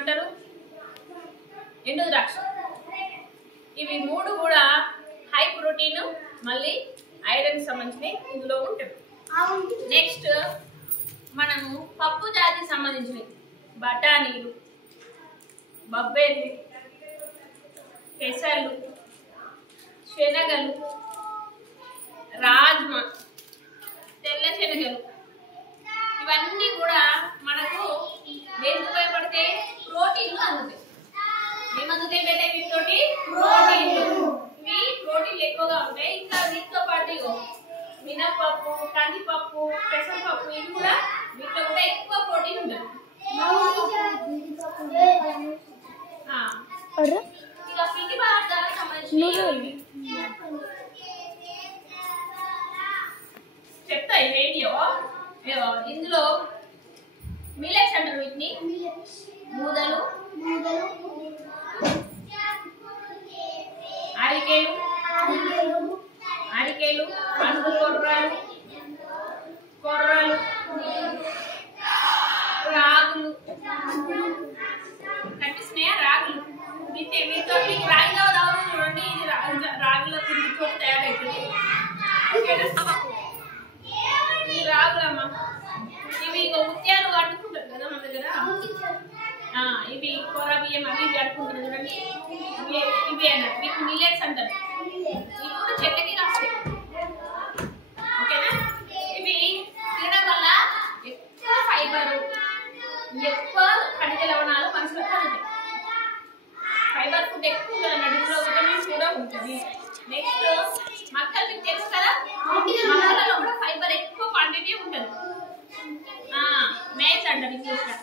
ఏమంటారు, ఎండు ద్రాక్ష. ఇవి మూడు కూడా హై ప్రోటీన్, మళ్ళీ ఐరన్ సంబంధించినవి ఇందులో ఉంటుంది. నెక్స్ట్ మనము పప్పు జాతికి సంబంధించినవి బఠానీలు, బొబ్బేలు, పెసలు, శనగలు, రాజ్మా, తెల్ల శనగలు, ఇవన్నీ కూడా మనకు దేనికి ఉపయోగపడితే ప్రోటీన్లు అందుతాయి. ఏమందుతాయి బేట వీటితోటి? ప్రోటీన్లు. ఇవి ప్రోటీన్లు ఎక్కువగా ఉంటాయి. ఇంకా వీటితో పాటు మినపప్పు, కందిపప్పు, పెసరపప్పు, ఇవి కూడా వీటిలో కూడా ఎక్కువ ప్రోటీన్ ఉంటుంది. ఇక పిండి పదార్థాలకు సంబంధించి చెప్తా ఏంటియో. ఇందులో మిల్లెట్స్ అంటారు వీటిని. మూదలు, అరికెలు, అండు కొర్రలు, రాగులు, కనిపిస్తున్నాయా? రాగులు. వీటితో మీకు రాగి కావాలి చూడండి, ఇది రాగుల పిండితో తయారవుతుంది. ఇది రాగులమ్మా. ఇవి ముత్యాలు కట్టుకుంటారు కదా మన దగ్గర, ఇవి కొర్ర బియ్యం అవి కట్టుకుంటారు చూడండి, ఇవి అన్నట్టు. వీటి మిల్లెట్స్ అంటారు. ఇవి కూడా చెట్లకి కాస్తాయి. ఓకేనా? ఇవి తినడం వల్ల ఎక్కువ ఫైబర్, ఎక్కువ ఖనిజ లవణాలు మనుషులకు అందుతాయి. ఫైబర్ ఫుడ్ ఎక్కువ ఉంటుంది అన్నట్టు. ఇందులో విటమిన్స్ కూడా ఉంటుంది. నెక్స్ట్ మక్కలు మీకు తెలుసు కదా, మక్కలలో కూడా ఫైబర్ ఎక్కువ క్వాంటిటీ ఉంటుంది. మేజ్ అంటారు ఇంగ్లీష్లో.